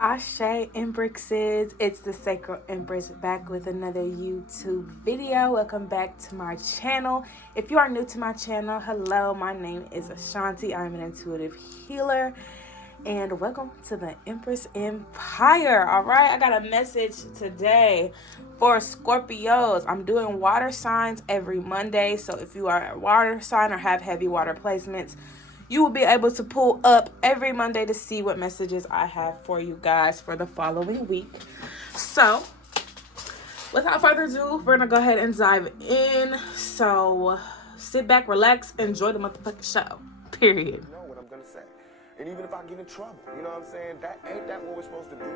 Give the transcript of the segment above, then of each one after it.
Ashe Empresses, it's the Sacred Empress back with another YouTube video. Welcome back to my channel. If you are new to my channel, hello, my name is Ashanti. I'm an intuitive healer and welcome to the Empress Empire. All right, I got a message today for Scorpios. I'm doing water signs every Monday, so if you are a water sign or have heavy water placements, you will be able to pull up every Monday to see what messages I have for you guys for the following week. So, without further ado, we're going to go ahead and dive in. So, sit back, relax, enjoy the motherfucking show. Period. You know what I'm going to say. And even if I get in trouble, you know what I'm saying? That ain't that what we're supposed to do.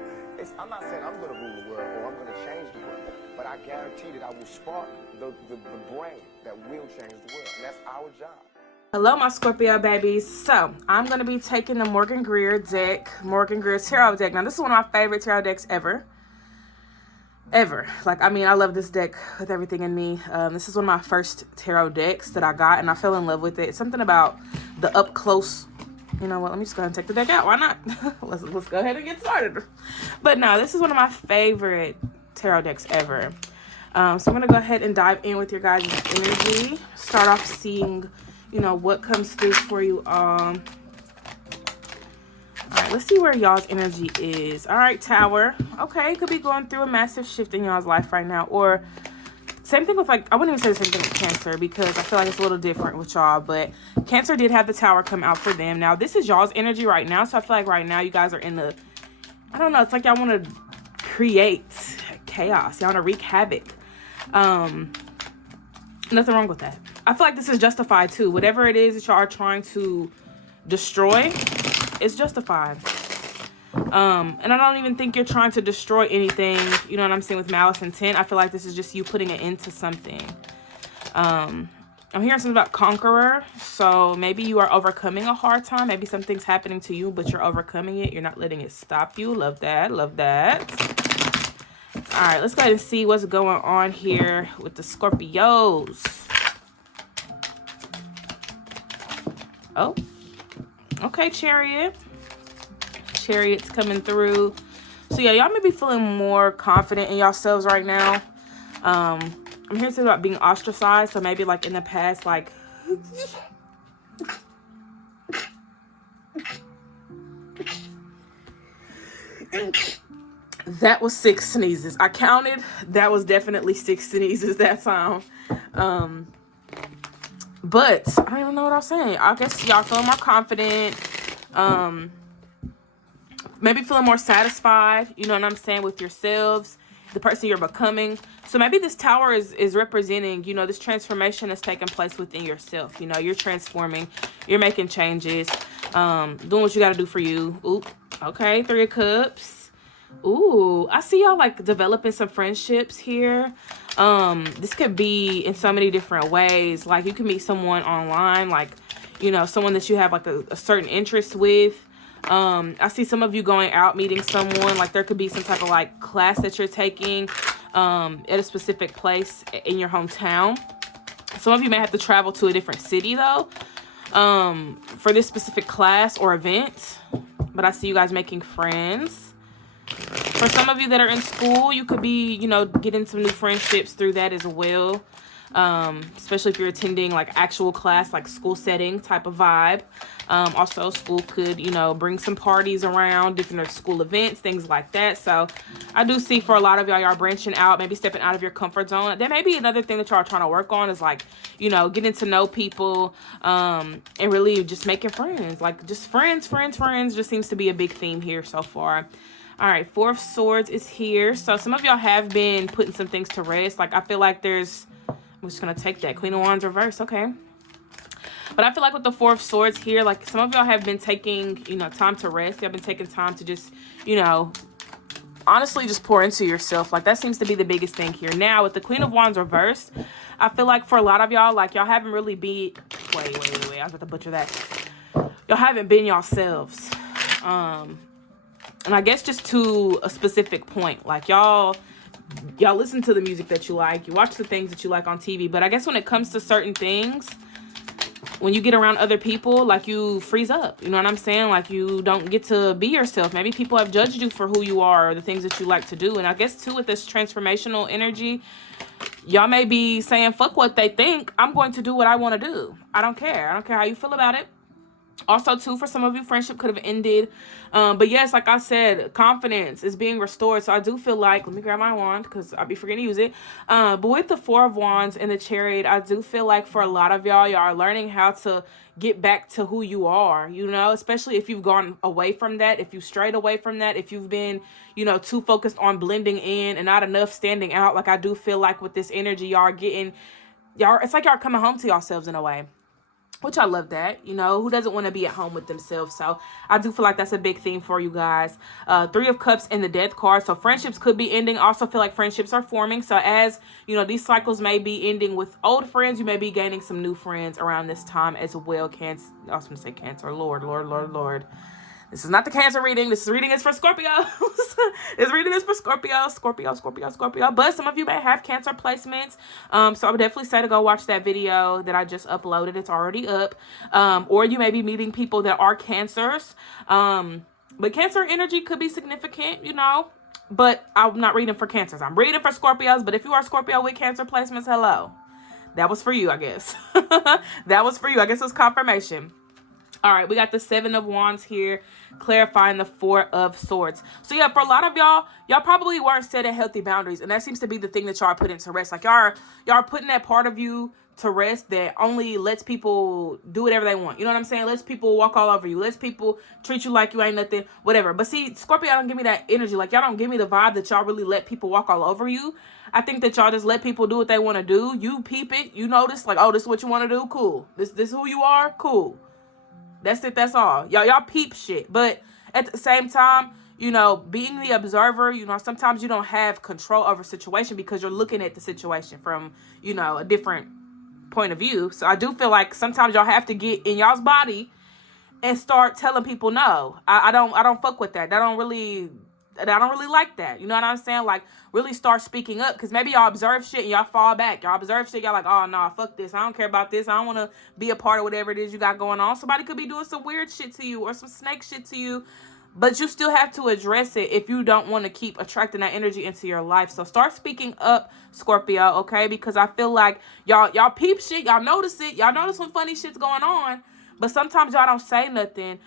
I'm not saying I'm going to rule the world or I'm going to change the world. But I guarantee that I will spark the brain that will change the world. And that's our job. Hello, my Scorpio babies. So, I'm going to be taking the Morgan Greer Tarot deck. Now, this is one of my favorite tarot decks ever. Like, I mean, I love this deck with everything in me. This is one of my first tarot decks that I got, and I fell in love with it. It's something about the up close. You know what? Let me just go ahead and take the deck out. Why not? let's go ahead and get started. But no, this is one of my favorite tarot decks ever. So, I'm going to go ahead and dive in with your guys' energy. Start off seeing, you know, what comes through for you all. All right, let's see where y'all's energy is. All right, Tower. Okay, could be going through a massive shift in y'all's life right now. Or same thing with, like, I wouldn't even say the same thing with Cancer because I feel like it's a little different with y'all. But Cancer did have the Tower come out for them. Now, this is y'all's energy right now. So I feel like right now you guys are in the, I don't know, it's like y'all want to create chaos. Y'all want to wreak havoc. Nothing wrong with that. I feel like this is justified too. Whatever it is that y'all are trying to destroy, it's justified. And I don't even think you're trying to destroy anything, you know what I'm saying, with malice intent. I feel like this is just you putting it into something. I'm hearing something about Conqueror. So maybe you are overcoming a hard time. Maybe something's happening to you, but you're overcoming it. You're not letting it stop you. Love that. Love that. All right, let's go ahead and see what's going on here with the Scorpios. Oh, okay, Chariot. Chariot's coming through. So, yeah, y'all may be feeling more confident in yourselves right now. I'm hearing something about being ostracized. So, maybe, like, in the past, like... That was 6 sneezes. I counted. That was definitely 6 sneezes that time. But I don't even know what I was saying. I guess y'all feeling more confident. Maybe feeling more satisfied. You know what I'm saying, with yourselves, the person you're becoming. So maybe this Tower is representing, you know, this transformation that's taking place within yourself. You know, you're transforming. You're making changes. Doing what you got to do for you. Ooh, okay. 3 of Cups. Ooh, I see y'all like developing some friendships here. This could be in so many different ways. Like you can meet someone online, like, you know, someone that you have like a certain interest with. I see some of you going out, meeting someone. Like there could be some type of like class that you're taking at a specific place in your hometown. Some of you may have to travel to a different city though, for this specific class or event. But I see you guys making friends. For some of you that are in school, you could be, you know, getting some new friendships through that as well. Especially if you're attending like actual class, like school setting type of vibe. Also, school could, you know, bring some parties around, different school events, things like that. So I do see for a lot of y'all are branching out, maybe stepping out of your comfort zone. There may be another thing that y'all are trying to work on is like, you know, getting to know people and really just making friends. Like just friends just seems to be a big theme here so far. All right, 4 of Swords is here. So some of y'all have been putting some things to rest. Like I feel like there's, I'm just going to take that. Queen of Wands reverse. Okay. But I feel like with the 4 of Swords here, like some of y'all have been taking, you know, time to rest. Y'all been taking time to just, you know, honestly just pour into yourself. Like that seems to be the biggest thing here. Now with the Queen of Wands reversed, I feel like for a lot of y'all, like y'all haven't really been, wait. I was about to butcher that. Y'all haven't been yourselves. And I guess just to a specific point, like y'all listen to the music that you like, you watch the things that you like on TV. But I guess when it comes to certain things, when you get around other people, like, you freeze up. You know what I'm saying? Like, you don't get to be yourself. Maybe people have judged you for who you are or the things that you like to do. And I guess, too, with this transformational energy, y'all may be saying, fuck what they think. I'm going to do what I want to do. I don't care. I don't care how you feel about it. Also, too, for some of you, friendship could have ended. But yes, like I said, confidence is being restored. So I do feel like, let me grab my wand because I'll be forgetting to use it. But with the Four of Wands and the Chariot, I do feel like for a lot of y'all are learning how to get back to who you are, you know, especially if you've gone away from that, if you strayed away from that, if you've been, you know, too focused on blending in and not enough standing out. Like, I do feel like with this energy, y'all are getting, it's like y'all are coming home to yourselves in a way. Which I love that, you know, who doesn't want to be at home with themselves? So I do feel like that's a big theme for you guys. Three of Cups and the Death card. So friendships could be ending. Also feel like friendships are forming. So as, you know, these cycles may be ending with old friends, you may be gaining some new friends around this time as well. Cancer, I was going to say Cancer. Lord. This is not the Cancer reading. This reading is for Scorpios. This reading is for Scorpio. But some of you may have Cancer placements. So I would definitely say to go watch that video that I just uploaded. It's already up. Or you may be meeting people that are Cancers. But Cancer energy could be significant, you know. But I'm not reading for Cancers. I'm reading for Scorpios. But if you are Scorpio with Cancer placements, hello. That was for you, I guess. That was for you. I guess it's confirmation. All right, we got the Seven of Wands here, clarifying the Four of Swords. So yeah, for a lot of y'all probably weren't setting healthy boundaries, and that seems to be the thing that y'all are putting to rest. Like, y'all are putting that part of you to rest that only lets people do whatever they want. You know what I'm saying? Lets people walk all over you. Lets people treat you like you ain't nothing, whatever. But see, Scorpio, y'all don't give me that energy. Like, y'all don't give me the vibe that y'all really let people walk all over you. I think that y'all just let people do what they want to do. You peep it. You notice, like, oh, this is what you want to do? Cool. This is who you are? Cool. That's it. That's all. Y'all peep shit. But at the same time, you know, being the observer, you know, sometimes you don't have control over situation because you're looking at the situation from, you know, a different point of view. So I do feel like sometimes y'all have to get in y'all's body and start telling people, no, I don't fuck with that. I don't really like that. You know what I'm saying? Like, really start speaking up, because maybe y'all observe shit and y'all fall back. Y'all observe shit, y'all like, oh, nah, fuck this. I don't care about this. I don't want to be a part of whatever it is you got going on. Somebody could be doing some weird shit to you or some snake shit to you, but you still have to address it if you don't want to keep attracting that energy into your life. So start speaking up, Scorpio, okay? Because I feel like y'all peep shit. Y'all notice it. Y'all notice when funny shit's going on, but sometimes y'all don't say nothing.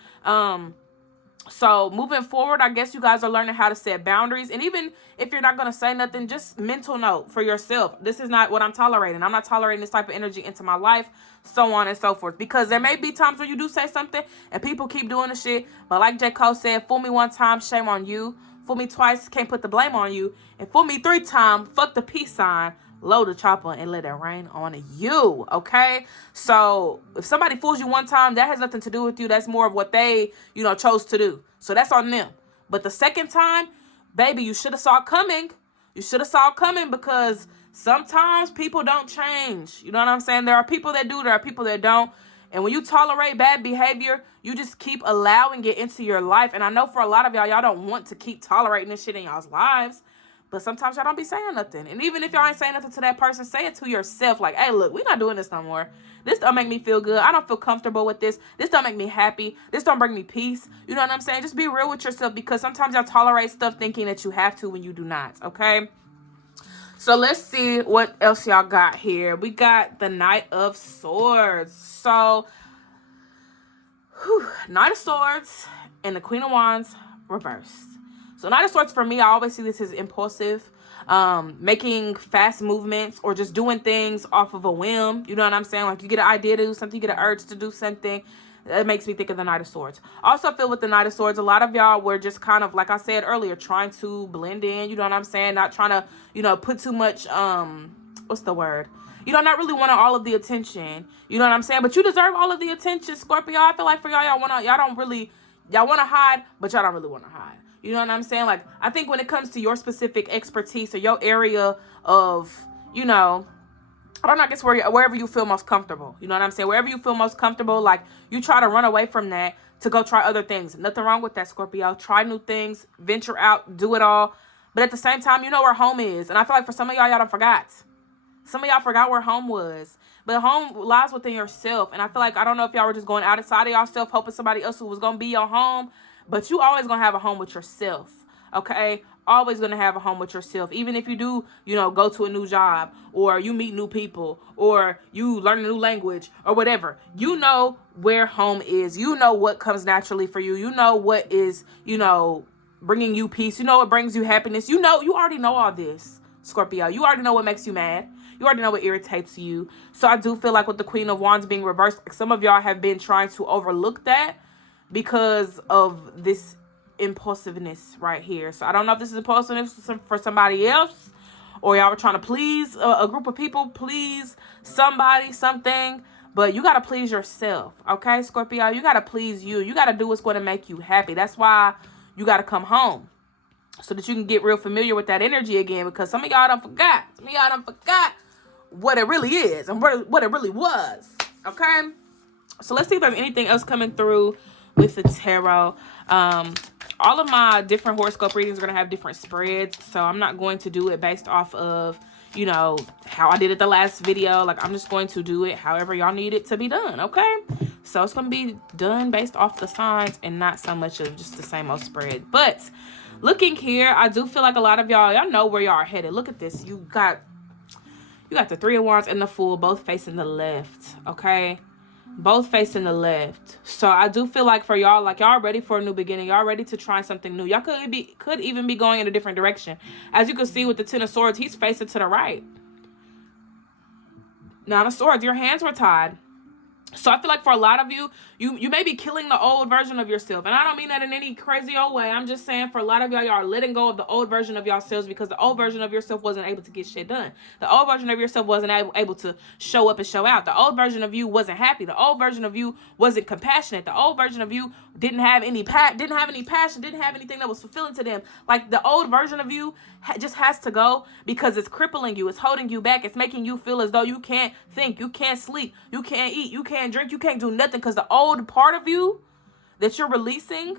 So moving forward, I guess you guys are learning how to set boundaries. And even if you're not going to say nothing, just mental note for yourself. This is not what I'm tolerating. I'm not tolerating this type of energy into my life, so on and so forth. Because there may be times where you do say something and people keep doing the shit. But like J. Cole said, fool me one time, shame on you. Fool me twice, can't put the blame on you. And fool me 3 times, fuck the peace sign. Load the chopper and let it rain on you, okay? So if somebody fools you one time, that has nothing to do with you. That's more of what they, you know, chose to do. So that's on them. But the second time, baby, you should have saw it coming. You should have saw it coming, because sometimes people don't change. You know what I'm saying? There are people that do, there are people that don't. And when you tolerate bad behavior, you just keep allowing it into your life. And I know for a lot of y'all don't want to keep tolerating this shit in y'all's lives. But sometimes y'all don't be saying nothing. And even if y'all ain't saying nothing to that person, say it to yourself. Like, hey, look, we're not doing this no more. This don't make me feel good. I don't feel comfortable with this. This don't make me happy. This don't bring me peace. You know what I'm saying? Just be real with yourself, because sometimes y'all tolerate stuff thinking that you have to when you do not, okay? So let's see what else y'all got here. We got the Knight of Swords. So, Knight of Swords and the Queen of Wands reversed. So Knight of Swords, for me, I always see this as impulsive, making fast movements or just doing things off of a whim. You know what I'm saying? Like, you get an idea to do something, you get an urge to do something. That makes me think of the Knight of Swords. Also, I feel with the Knight of Swords, a lot of y'all were just kind of, like I said earlier, trying to blend in. You know what I'm saying? Not trying to, you know, put too much, what's the word? You know, not really wanting all of the attention. You know what I'm saying? But you deserve all of the attention, Scorpio. I feel like for y'all want to hide, but y'all don't really want to hide. You know what I'm saying? Like, I think when it comes to your specific expertise or your area of, you know, I don't know, I guess wherever you feel most comfortable. You know what I'm saying? Wherever you feel most comfortable, like, you try to run away from that to go try other things. Nothing wrong with that, Scorpio. Try new things, venture out, do it all. But at the same time, you know where home is. And I feel like for some of y'all done forgot. Some of y'all forgot where home was. but home lies within yourself. And I feel like, I don't know if y'all were just going outside of yourself, hoping somebody else was going to be your home, but you always going to have a home with yourself. Okay? Always going to have a home with yourself. Even if you do, go to a new job, or you meet new people, or you learn a new language, or whatever. You know where home is. You know what comes naturally for you. You know what is, bringing you peace. You know what brings you happiness. You already know all this, Scorpio. You already know what makes you mad. You already know what irritates you. So I do feel like with the Queen of Wands being reversed, some of y'all have been trying to overlook that because of this impulsiveness right here. So I don't know if this is impulsiveness for somebody else, or y'all were trying to please a group of people, please somebody, something, but you got to please yourself. Okay, Scorpio, you got to please you. You got to do what's going to make you happy. That's why you got to come home, so that you can get real familiar with that energy again, because some of y'all done forgot. Some of y'all done forgot what it really is and what it really was. Okay, so let's see if there's anything else coming through with the tarot. All of my different horoscope readings are going to have different spreads, so I'm not going to do it based off of, how I did it the last video. Like, I'm just going to do it however y'all need it to be done, okay? So it's going to be done based off the signs and not so much of just the same old spread. But looking here, I do feel like a lot of y'all know where y'all are headed. Look at this. You got the Three of Wands and the Fool both facing the left, okay? Both facing the left. So I do feel like for y'all, like, y'all ready for a new beginning. Y'all ready to try something new. Y'all could even be going in a different direction. As you can see with the Ten of Swords, he's facing to the right. Nine of Swords, your hands were tied. So I feel like for a lot of you, you may be killing the old version of yourself. And I don't mean that in any crazy old way. I'm just saying for a lot of y'all are letting go of the old version of yourselves, because the old version of yourself wasn't able to get shit done. The old version of yourself wasn't able to show up and show out. The old version of you wasn't happy. The old version of you wasn't compassionate. The old version of you didn't have any passion, didn't have anything that was fulfilling to them. Like, the old version of you just has to go, because it's crippling you. It's holding you back. It's making you feel as though you can't think, you can't sleep, you can't eat, you can't drink, you can't do nothing, because the old part of you that you're releasing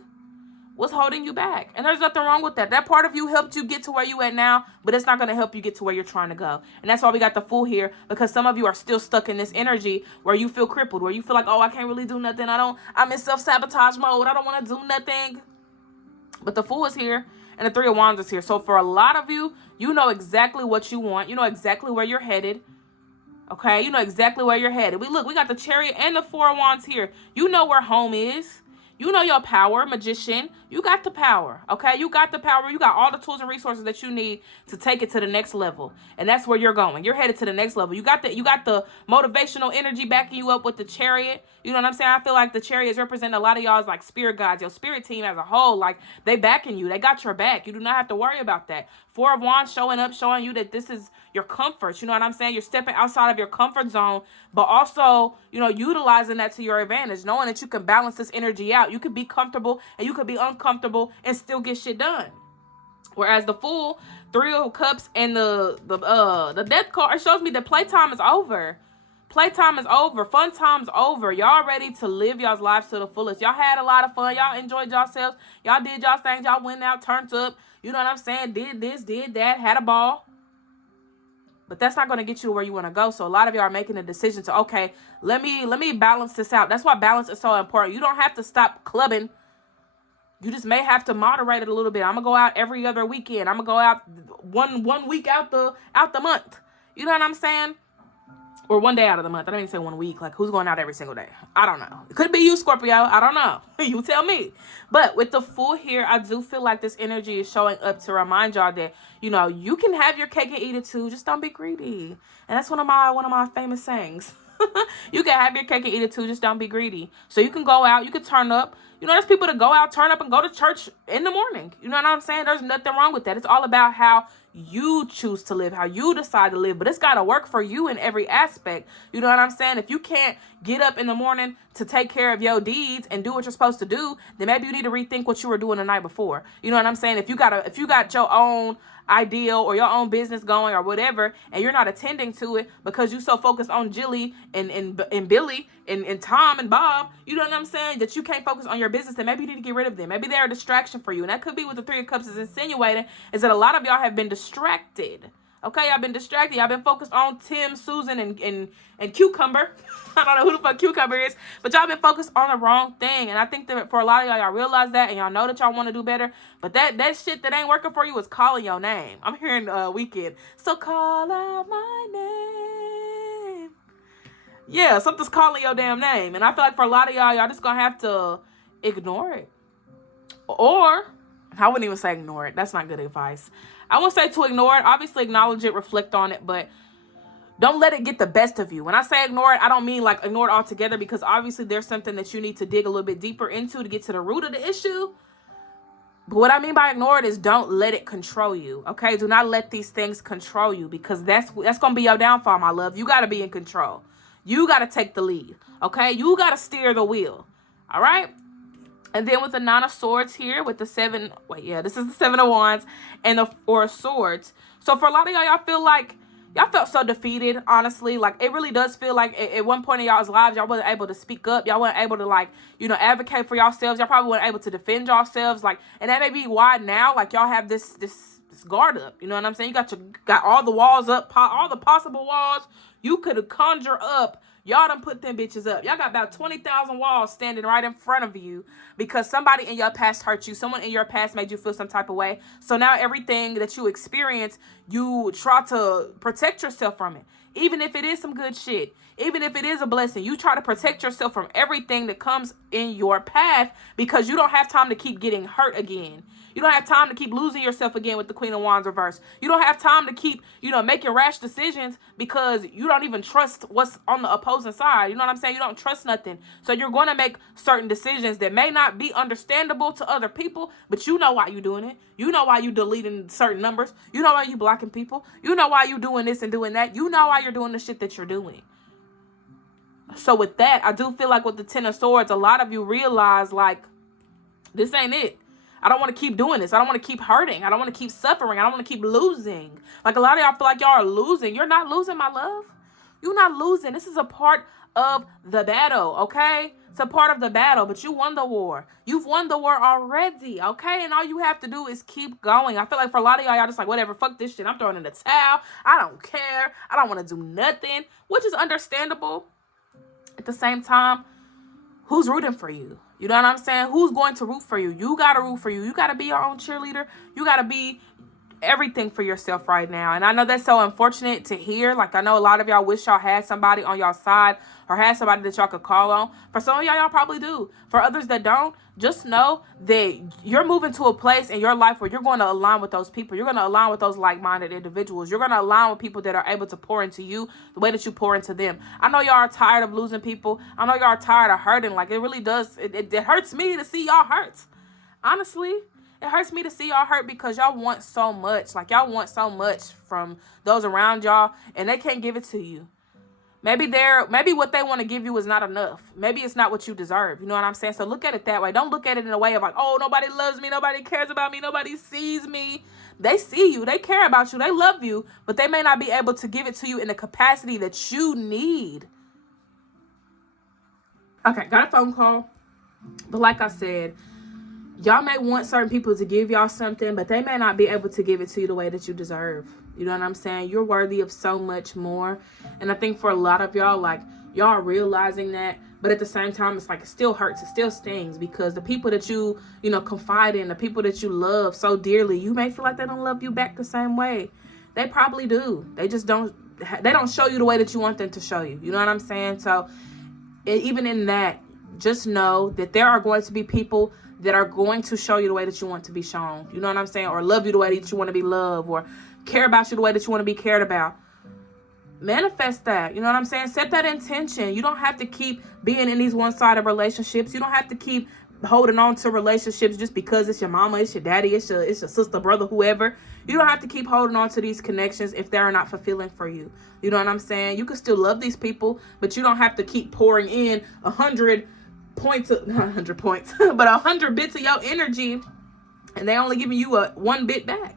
was holding you back. And there's nothing wrong with that. That part of you helped you get to where you at now, but it's not going to help you get to where you're trying to go. And that's why we got the Fool here, because some of you are still stuck in this energy where you feel crippled, where you feel like, oh, I can't really do nothing. I'm in self-sabotage mode. I don't want to do nothing. But the Fool is here, and the Three of Wands is here. So for a lot of you, you know exactly what you want. You know exactly where you're headed. Okay, you know exactly where you're headed. We got the Chariot and the Four of Wands here. You know where home is. You know your power, Magician. You got the power, okay? You got the power. You got all the tools and resources that you need to take it to the next level. And that's where you're going. You're headed to the next level. You got the motivational energy backing you up with the Chariot. You know what I'm saying? I feel like the Chariot is representing a lot of y'all's, like, spirit guides, your spirit team as a whole. Like, they backing you. They got your back. You do not have to worry about that. Four of Wands showing up, showing you that this is your comfort. You know what I'm saying? You're stepping outside of your comfort zone, but also, utilizing that to your advantage, knowing that you can balance this energy out. You could be comfortable and you could be uncomfortable and still get shit done. Whereas the Fool, Three of Cups, and the Death card shows me that playtime is over. Playtime is over. Fun time's over. Y'all ready to live y'all's lives to the fullest. Y'all had a lot of fun. Y'all enjoyed yourselves. Y'all did y'all things. Y'all went out, turned up. You know what I'm saying? Did this, did that, had a ball. But that's not going to get you where you want to go. So a lot of y'all are making a decision to, okay, let me balance this out. That's why balance is so important. You don't have to stop clubbing. You just may have to moderate it a little bit. I'm going to go out every other weekend. I'm going to go out one week out the month. You know what I'm saying? Or one day out of the month. I don't even say 1 week. Like, who's going out every single day? I don't know. It could be you, Scorpio. I don't know. You tell me. But with the Fool here, I do feel like this energy is showing up to remind y'all that, you can have your cake and eat it too. Just don't be greedy. And that's one of my famous sayings. You can have your cake and eat it too. Just don't be greedy. So you can go out. You can turn up. There's people that go out, turn up, and go to church in the morning. You know what I'm saying? There's nothing wrong with that. It's all about how you choose to live, how you decide to live. But it's got to work for you in every aspect. You know what I'm saying? If you can't get up in the morning to take care of your deeds and do what you're supposed to do, then maybe you need to rethink what you were doing the night before. You know what I'm saying? If you got your own ideal or your own business going or whatever, and you're not attending to it because you're so focused on Jilly and Billy and Tom and Bob, you know what I'm saying, that you can't focus on your business, then maybe you need to get rid of them. Maybe they're a distraction for you. And that could be what the Three of Cups is insinuating, is that a lot of y'all have been distracted Okay, y'all been distracted. Y'all been focused on Tim, Susan, and Cucumber. I don't know who the fuck Cucumber is, but y'all been focused on the wrong thing. And I think that for a lot of y'all realize that, and y'all know that y'all want to do better. But that shit that ain't working for you is calling your name. I'm hearing Weekend. So call out my name. Yeah, something's calling your damn name. And I feel like for a lot of y'all just gonna have to ignore it. Or, I wouldn't even say ignore it. That's not good advice. I wouldn't say to ignore it. Obviously, acknowledge it, reflect on it, but don't let it get the best of you. When I say ignore it, I don't mean like ignore it altogether, because obviously there's something that you need to dig a little bit deeper into to get to the root of the issue. But what I mean by ignore it is don't let it control you, okay? Do not let these things control you, because that's going to be your downfall, my love. You got to be in control. You got to take the lead, okay? You got to steer the wheel, all right? And then with the Nine of Swords here, with the this is the Seven of Wands and the Four of Swords. So for a lot of y'all feel like y'all felt so defeated, honestly. Like, it really does feel like at one point in y'all's lives, y'all wasn't able to speak up. Y'all weren't able to, like, advocate for yourselves. Y'all probably weren't able to defend yourselves. Like, and that may be why now, like, y'all have this guard up. You know what I'm saying? You got all the walls up, all the possible walls you could have conjured up. Y'all done put them bitches up. Y'all got about 20,000 walls standing right in front of you because somebody in your past hurt you. Someone in your past made you feel some type of way. So now everything that you experience, you try to protect yourself from it. Even if it is some good shit, even if it is a blessing, you try to protect yourself from everything that comes in your path, because you don't have time to keep getting hurt again. You don't have time to keep losing yourself again with the Queen of Wands reverse. You don't have time to keep, making rash decisions because you don't even trust what's on the opposing side. You know what I'm saying? You don't trust nothing. So you're going to make certain decisions that may not be understandable to other people, but you know why you're doing it. You know why you're deleting certain numbers. You know why you're blocking people. You know why you're doing this and doing that. You know why you're doing the shit that you're doing. So with that, I do feel like with the Ten of Swords, a lot of you realize, like, this ain't it. I don't want to keep doing this. I don't want to keep hurting. I don't want to keep suffering. I don't want to keep losing. Like, a lot of y'all feel like y'all are losing. You're not losing, my love. You're not losing. This is a part of the battle, okay? It's a part of the battle, but you won the war. You've won the war already, okay? And all you have to do is keep going. I feel like for a lot of y'all just like, whatever, fuck this shit. I'm throwing in the towel. I don't care. I don't want to do nothing, which is understandable. At the same time, who's rooting for you? You know what I'm saying? Who's going to root for you? You got to root for you. You got to be your own cheerleader. You got to be everything for yourself right now. And I know that's so unfortunate to hear. Like, I know a lot of y'all wish y'all had somebody on your side or had somebody that y'all could call on. For some of y'all probably do. For others that don't, just know that you're moving to a place in your life where you're going to align with those people. You're going to align with those like-minded individuals. You're going to align with people that are able to pour into you the way that you pour into them. I know y'all are tired of losing people. I know y'all are tired of hurting. Like, it really does. It hurts me to see y'all hurt. Honestly, it hurts me to see y'all hurt because y'all want so much. Like, y'all want so much from those around y'all, and they can't give it to you. Maybe what they want to give you is not enough. Maybe it's not what you deserve. You know what I'm saying? So look at it that way. Don't look at it in a way of like, oh, nobody loves me. Nobody cares about me. Nobody sees me. They see you. They care about you. They love you. But they may not be able to give it to you in the capacity that you need. Okay, got a phone call. But like I said, y'all may want certain people to give y'all something, but they may not be able to give it to you the way that you deserve. You know what I'm saying? You're worthy of so much more. And I think for a lot of y'all, like, y'all are realizing that. But at the same time, it's like, it still hurts. It still stings because the people that you confide in, the people that you love so dearly, you may feel like they don't love you back the same way. They probably do. They just don't. They don't show you the way that you want them to show you. You know what I'm saying? So even in that, just know that there are going to be people that are going to show you the way that you want to be shown. You know what I'm saying? Or love you the way that you want to be loved, or care about you the way that you want to be cared about. Manifest that. You know what I'm saying? Set that intention. You don't have to keep being in these one-sided relationships. You don't have to keep holding on to relationships just because it's your mama, it's your daddy, it's your sister, brother, whoever. You don't have to keep holding on to these connections if they're not fulfilling for you. You know what I'm saying? You can still love these people, but you don't have to keep pouring in 100 points, not 100 points, but 100 bits of your energy, and they only giving you one bit back.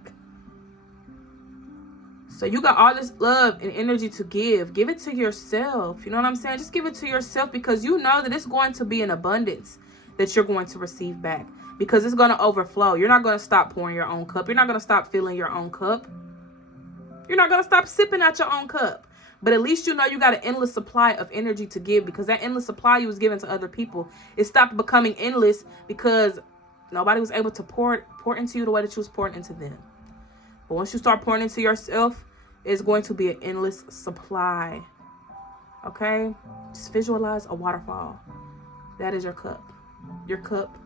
So you got all this love and energy to give. Give it to yourself. You know what I'm saying? Just give it to yourself, because you know that it's going to be an abundance that you're going to receive back, because it's going to overflow. You're not going to stop pouring your own cup. You're not going to stop filling your own cup. You're not going to stop sipping at your own cup. But at least you know you got an endless supply of energy to give, because that endless supply you was giving to other people, it stopped becoming endless because nobody was able to pour into you the way that you was pouring into them. But once you start pouring into yourself, it's going to be an endless supply. Okay? Just visualize a waterfall. That is your cup. Your cup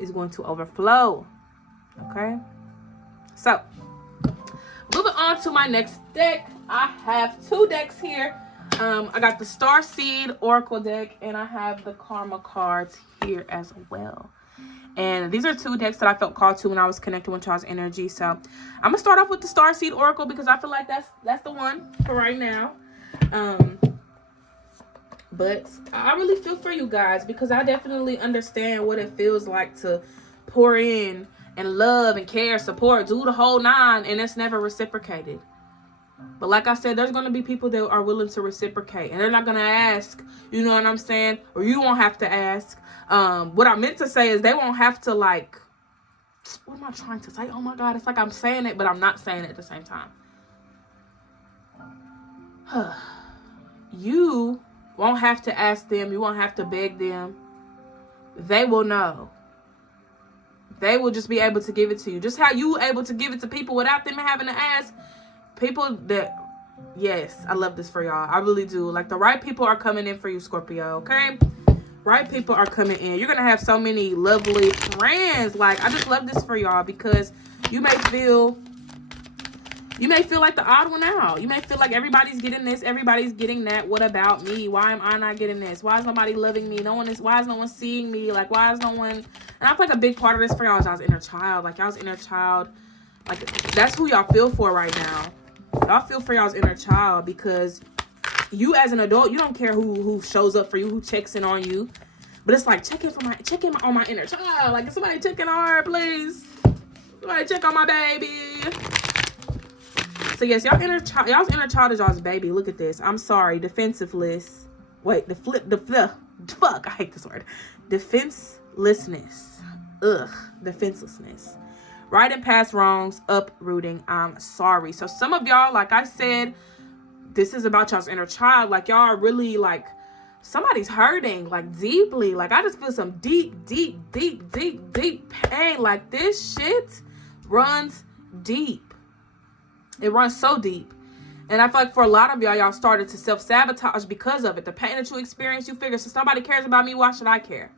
is going to overflow. Okay? So, moving on to my next deck. I have 2 decks here. I got the Starseed Oracle deck, and I have the Karma cards here as well. And these are 2 decks that I felt called to when I was connecting with y'all's energy. So I'm gonna start off with the Starseed Oracle because I feel like that's the one for right now. But I really feel for you guys, because I definitely understand what it feels like to pour in and love and care, support, do the whole 9, and it's never reciprocated. But like I said, there's going to be people that are willing to reciprocate, and they're not going to ask, you know what I'm saying? Or you won't have to ask. What I meant to say is they won't have to, like, what am I trying to say? Oh my God, it's like I'm saying it, but I'm not saying it at the same time. You won't have to ask them. You won't have to beg them. They will know. They will just be able to give it to you. Just how you were able to give it to people without them having to ask. People that, yes, I love this for y'all. I really do. Like, the right people are coming in for you, Scorpio, okay? Right people are coming in. You're going to have so many lovely friends. Like, I just love this for y'all, because you may feel like the odd one out. You may feel like everybody's getting this, everybody's getting that. What about me? Why am I not getting this? Why is nobody loving me? Why is no one seeing me? Like, why is no one? And I feel like a big part of this for y'all is y'all's inner child. Like, y'all's inner child, like, that's who y'all feel for right now. Y'all feel for y'all's inner child, because you as an adult, you don't care who shows up for you, who checks in on you. But it's like, check in on my inner child. Like, if somebody checking on her, please. Somebody check on my baby. So yes, y'all's inner child is y'all's baby. Look at this. I'm sorry, defensiveness. Wait, fuck, I hate this word. Defenselessness. Defenselessness. Right and past wrongs, uprooting. I'm sorry. So some of y'all, like I said, this is about y'all's inner child. Like, y'all are really, like, somebody's hurting, like, deeply. Like, I just feel some deep pain. Like, this shit runs deep. It runs so deep. And I feel like for a lot of y'all started to self-sabotage because of it. The pain that you experience, you figure, since somebody cares about me, why should I care?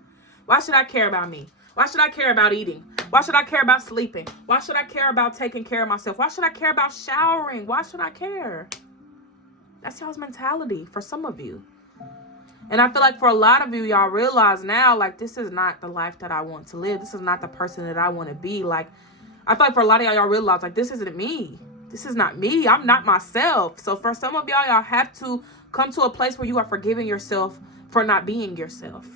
Why should I care about me? Why should I care about eating? Why should I care about sleeping? Why should I care about taking care of myself? Why should I care about showering? Why should I care? That's y'all's mentality for some of you. And I feel like for a lot of you, y'all realize now, like, this is not the life that I want to live. This is not the person that I want to be. Like, I feel like for a lot of y'all realize, like, this isn't me. This is not me. I'm not myself. So for some of y'all have to come to a place where you are forgiving yourself for not being yourself.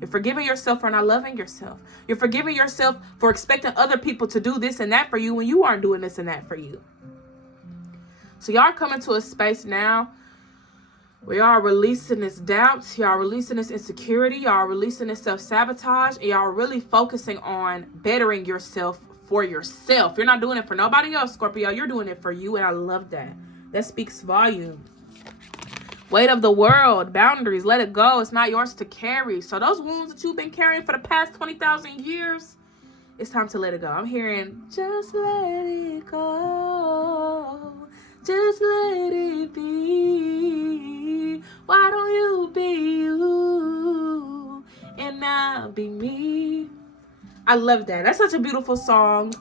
You're forgiving yourself for not loving yourself. You're forgiving yourself for expecting other people to do this and that for you when you aren't doing this and that for you. So y'all are coming to a space now where y'all are releasing this doubt. Y'all are releasing this insecurity. Y'all are releasing this self-sabotage. And y'all are really focusing on bettering yourself for yourself. You're not doing it for nobody else, Scorpio. You're doing it for you. And I love that. That speaks volumes. Weight of the world, boundaries, let it go. It's not yours to carry. So those wounds that you've been carrying for the past 20,000 years, it's time to let it go. I'm hearing, just let it go. Just let it be. Why don't you be you and I'll be me? I love that. That's such a beautiful song.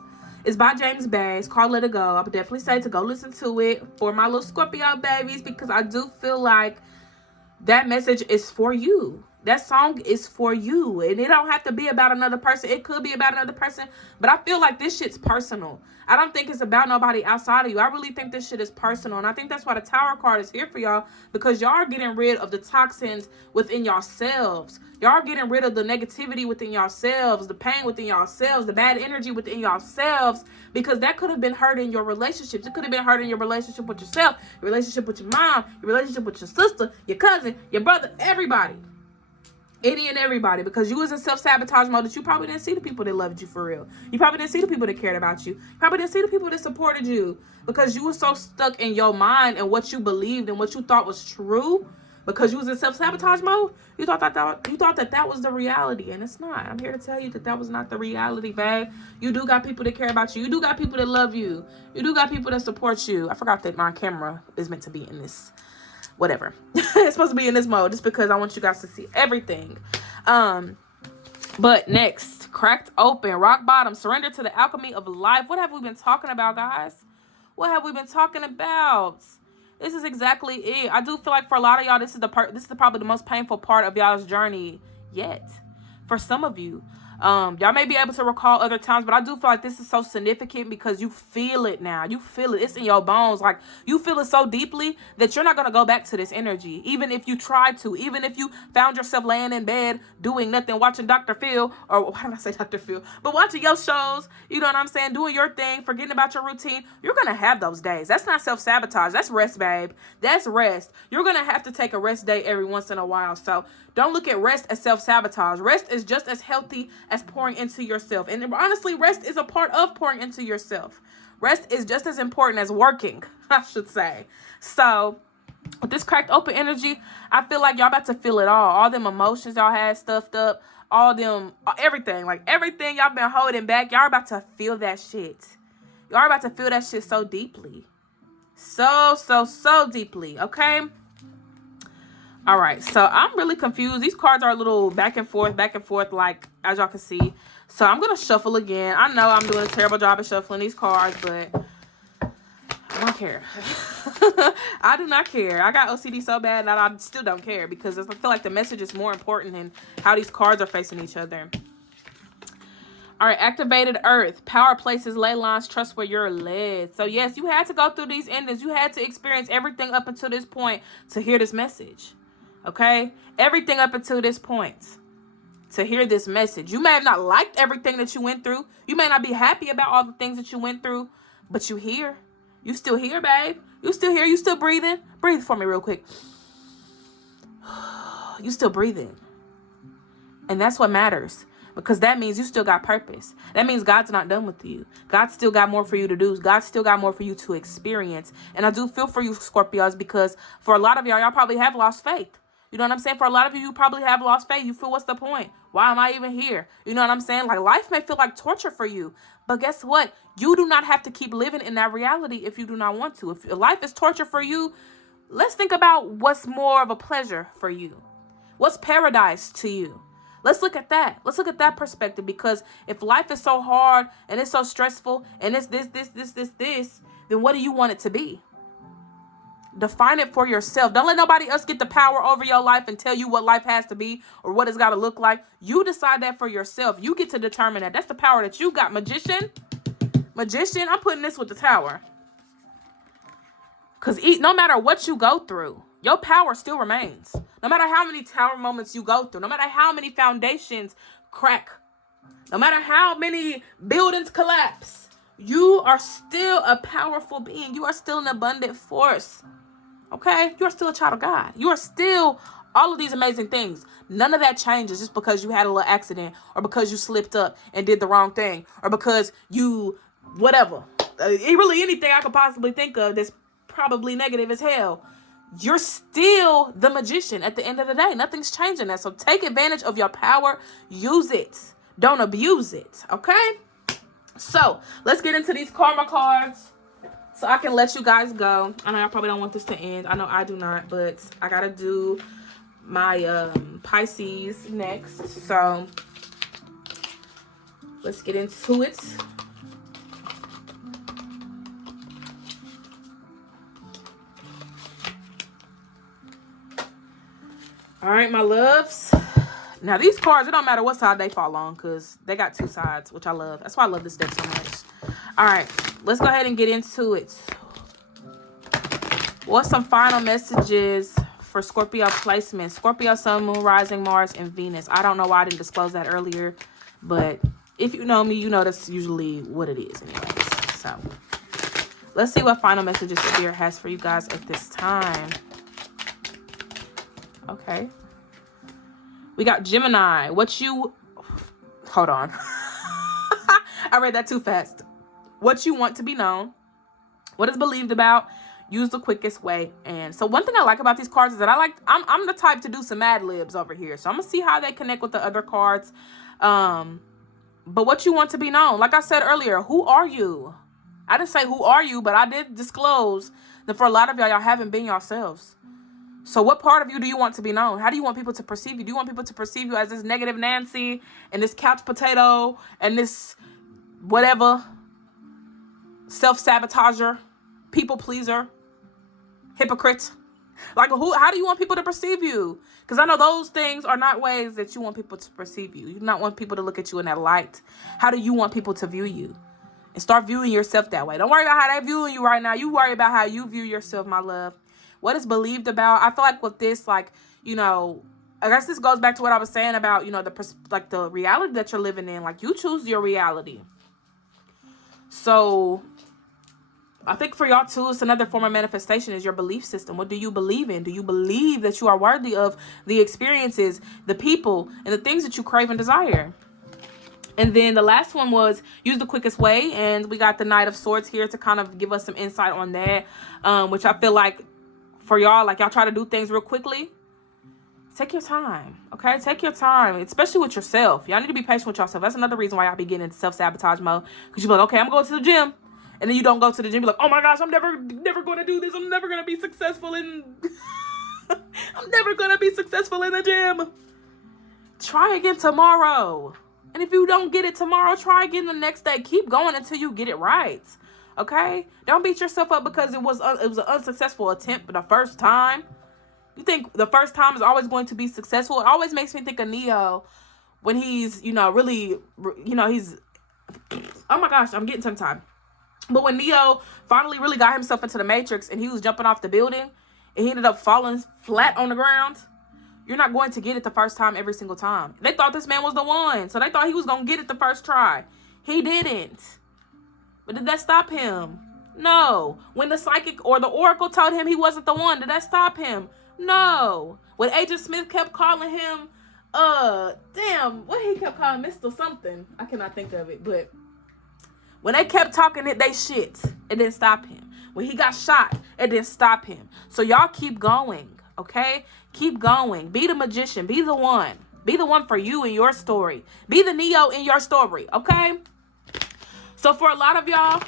It's by James Bay. It's called Let It Go. I would definitely say to go listen to it for my little Scorpio babies, because I do feel like that message is for you. That song is for you. And it don't have to be about another person. It could be about another person. But I feel like this shit's personal. I don't think it's about nobody outside of you. I really think this shit is personal. And I think that's why the Tower card is here for y'all. Because y'all are getting rid of the toxins within yourselves. Y'all are getting rid of the negativity within yourselves. The pain within yourselves. The bad energy within yourselves. Because that could have been hurting your relationships. It could have been hurting your relationship with yourself. Your relationship with your mom. Your relationship with your sister. Your cousin. Your brother. Everybody. Any and everybody, because you was in self-sabotage mode that you probably didn't see the people that loved you for real. You probably didn't see the people that cared about you. You probably didn't see the people that supported you, because you were so stuck in your mind and what you believed and what you thought was true. Because you was in self-sabotage mode, you thought that was the reality, and it's not. I'm here to tell you that was not the reality, babe. You do got people that care about you. You do got people that love you. You do got people that support you. I forgot that my camera is meant to be in this, whatever. It's supposed to be in this mode just because I want you guys to see everything. But next, cracked open, rock bottom, surrender to the alchemy of life. What have we been talking about, guys? What have we been talking about? This is exactly it. I do feel like for a lot of y'all, this is probably the most painful part of y'all's journey yet. For some of you, y'all may be able to recall other times, but I do feel like this is so significant because you feel it now. You feel it. It's in your bones. Like, you feel it so deeply that you're not going to go back to this energy. Even if you tried to, even if you found yourself laying in bed, doing nothing, watching Dr. Phil, or why did I say Dr. Phil? But watching your shows, you know what I'm saying? Doing your thing, forgetting about your routine. You're going to have those days. That's not self-sabotage. That's rest, babe. That's rest. You're going to have to take a rest day every once in a while. So don't look at rest as self-sabotage. Rest is just as healthy as pouring into yourself. And honestly, rest is a part of pouring into yourself. Rest is just as important as working, I should say. So with this cracked open energy, I feel like y'all about to feel it all them emotions y'all had stuffed up, all them, everything, like everything y'all been holding back. Y'all about to feel that shit. Y'all about to feel that shit so deeply. So deeply. Okay. All right, so I'm really confused. These cards are a little back and forth, like, as y'all can see. So I'm going to shuffle again. I know I'm doing a terrible job of shuffling these cards, but I don't care. I do not care. I got OCD so bad that I still don't care, because I feel like the message is more important than how these cards are facing each other. All right, activated earth, power places, ley lines, trust where you're led. So yes, you had to go through these endings. You had to experience everything up until this point to hear this message. Okay, everything up until this point to hear this message. You may have not liked everything that you went through. You may not be happy about all the things that you went through, but you here. You still here, babe. You still here. You still breathing. Breathe for me real quick. You still breathing. And that's what matters, because that means you still got purpose. That means God's not done with you. God still got more for you to do. God still got more for you to experience. And I do feel for you, Scorpios, because for a lot of y'all probably have lost faith. You know what I'm saying? For a lot of you probably have lost faith. You feel, what's the point? Why am I even here? You know what I'm saying? Like, life may feel like torture for you. But guess what? You do not have to keep living in that reality if you do not want to. If life is torture for you, let's think about what's more of a pleasure for you. What's paradise to you? Let's look at that. Let's look at that perspective, because if life is so hard and it's so stressful and it's this, then what do you want it to be? Define it for yourself. Don't let nobody else get the power over your life and tell you what life has to be or what it's got to look like. You decide that for yourself. You get to determine that. That's the power that you got. Magician, I'm putting this with the Tower. Because no matter what you go through, your power still remains. No matter how many Tower moments you go through, no matter how many foundations crack, no matter how many buildings collapse, you are still a powerful being. You are still an abundant force. Okay? You are still a child of God. You are still all of these amazing things. None of that changes just because you had a little accident, or because you slipped up and did the wrong thing, or because you, whatever. Really anything I could possibly think of that's probably negative as hell. You're still the magician at the end of the day. Nothing's changing that. So take advantage of your power. Use it. Don't abuse it. Okay? So let's get into these karma cards so I can let you guys go. I know I probably don't want this to end. I know I do not, but I gotta do my Pisces next. So let's get into it. All right, my loves. Now, these cards, it don't matter what side they fall on, because they got two sides, which I love. That's why I love this deck so much. All right, let's go ahead and get into it. What's some final messages for Scorpio placement? Scorpio, Sun, Moon, Rising, Mars, and Venus. I don't know why I didn't disclose that earlier, but if you know me, you know that's usually what it is anyways. So, let's see what final messages Spirit has for you guys at this time. Okay. We got Gemini. Hold on. I read that too fast. What you want to be known. What is believed about. Use the quickest way. And so one thing I like about these cards is that I'm the type to do some Mad Libs over here. So I'm going to see how they connect with the other cards. But what you want to be known. Like I said earlier, who are you? I didn't say who are you, but I did disclose that for a lot of y'all haven't been yourselves. So what part of you do you want to be known? How do you want people to perceive you? Do you want people to perceive you as this negative Nancy and this couch potato and this whatever self-sabotager, people pleaser, hypocrite? Like, how do you want people to perceive you? Because I know those things are not ways that you want people to perceive you. You do not want people to look at you in that light. How do you want people to view you? And start viewing yourself that way. Don't worry about how they're viewing you right now. You worry about how you view yourself, my love. What is believed about? I feel like with this, like, you know, I guess this goes back to what I was saying about, you know, the reality that you're living in. Like, you choose your reality. So I think for y'all too, it's another form of manifestation is your belief system. What do you believe in? Do you believe that you are worthy of the experiences, the people, and the things that you crave and desire? And then the last one was use the quickest way. And we got the Knight of Swords here to kind of give us some insight on that. Which I feel like for y'all, like y'all try to do things real quickly. Take your time, okay? Take your time, especially with yourself. Y'all need to be patient with yourself. That's another reason why y'all be getting into self-sabotage mode. Because you're like, okay, I'm going to the gym. And then you don't go to the gym. You're like, oh my gosh, I'm never going to do this. I'm never going to be successful in... I'm never going to be successful in the gym. Try again tomorrow. And if you don't get it tomorrow, try again the next day. Keep going until you get it right. Okay? Don't beat yourself up because it was an unsuccessful attempt the first time. You think the first time is always going to be successful? It always makes me think of Neo when he's, you know, really, you know, he's... Oh my gosh, I'm getting tongue-tied. But when Neo finally really got himself into the Matrix and he was jumping off the building and he ended up falling flat on the ground, you're not going to get it the first time every single time. They thought this man was the one. So they thought he was going to get it the first try. He didn't. But did that stop him? No. When the psychic or the oracle told him he wasn't the one, did that stop him? No. When Agent Smith kept calling him, what he kept calling Mr. something. I cannot think of it. But when they kept talking they shit, it didn't stop him. When he got shot, it didn't stop him. So y'all keep going. Okay? Keep going. Be the magician. Be the one. Be the one for you in your story. Be the Neo in your story. Okay? So for a lot of y'all,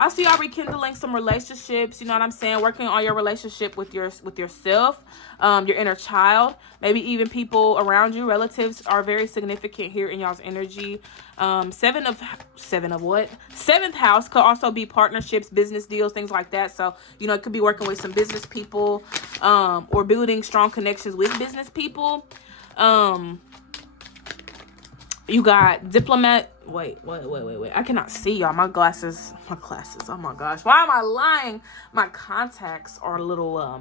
I see y'all rekindling some relationships. You know what I'm saying? Working on your relationship with yourself, your inner child. Maybe even people around you, relatives are very significant here in y'all's energy. Seventh house could also be partnerships, business deals, things like that. So, you know, it could be working with some business people, or building strong connections with business people. You got diplomat. Wait. I cannot see, y'all. My glasses. Oh my gosh. Why am I lying? My contacts are a little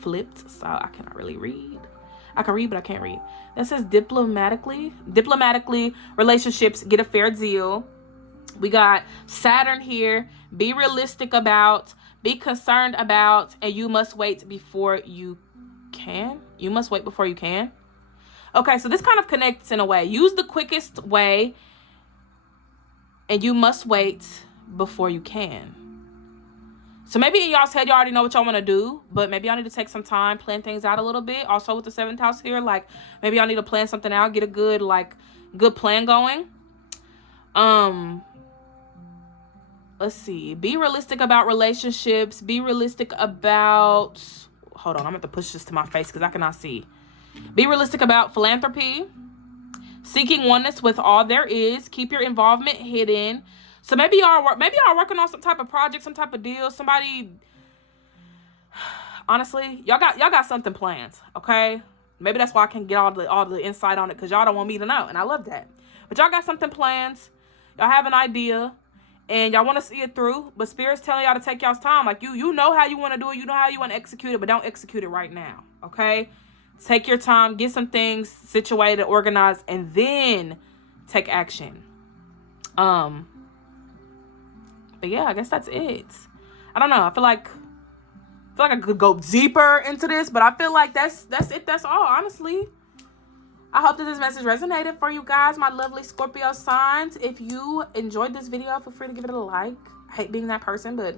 flipped, so I cannot really read. I can read, but I can't read. That says diplomatically, relationships, get a fair deal. We got Saturn here. Be realistic about, be concerned about, and you must wait before you can. You must wait before you can. Okay, so this kind of connects in a way. Use the quickest way, and you must wait before you can. So maybe in y'all's head, y'all already know what y'all want to do, but maybe y'all need to take some time, plan things out a little bit. Also with the 7th house here, like maybe y'all need to plan something out, get a good plan going. Let's see. Be realistic about relationships. Be realistic about, hold on, I'm going to have to push this to my face because I cannot see. Be realistic about philanthropy. Seeking oneness with all there is. Keep your involvement hidden. So maybe y'all working on some type of project, some type of deal. Somebody, honestly, y'all got something planned, okay? Maybe that's why I can get all the insight on it, because y'all don't want me to know, and I love that. But y'all got something planned. Y'all have an idea, and y'all want to see it through. But Spirit's telling y'all to take y'all's time. Like you know how you want to do it. You know how you want to execute it, but don't execute it right now, okay? Take your time, get some things situated, organized, and then take action. But yeah, I guess that's it. I don't know. I feel like I could go deeper into this, but I feel like that's it. That's all, honestly. I hope that this message resonated for you guys, my lovely Scorpio signs. If you enjoyed this video, feel free to give it a like. I hate being that person, but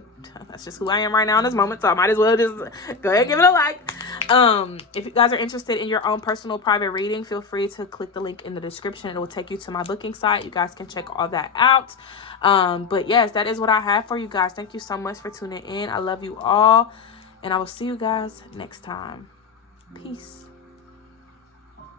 that's just who I am right now in this moment, so I might as well just go ahead and give it a like. If you guys are interested in your own personal private reading, feel free to click the link in the description. It will take you to my booking site. You guys can check all that out. But yes, that is what I have for you guys. Thank you so much for tuning in. I love you all, and I will see you guys next time. Peace.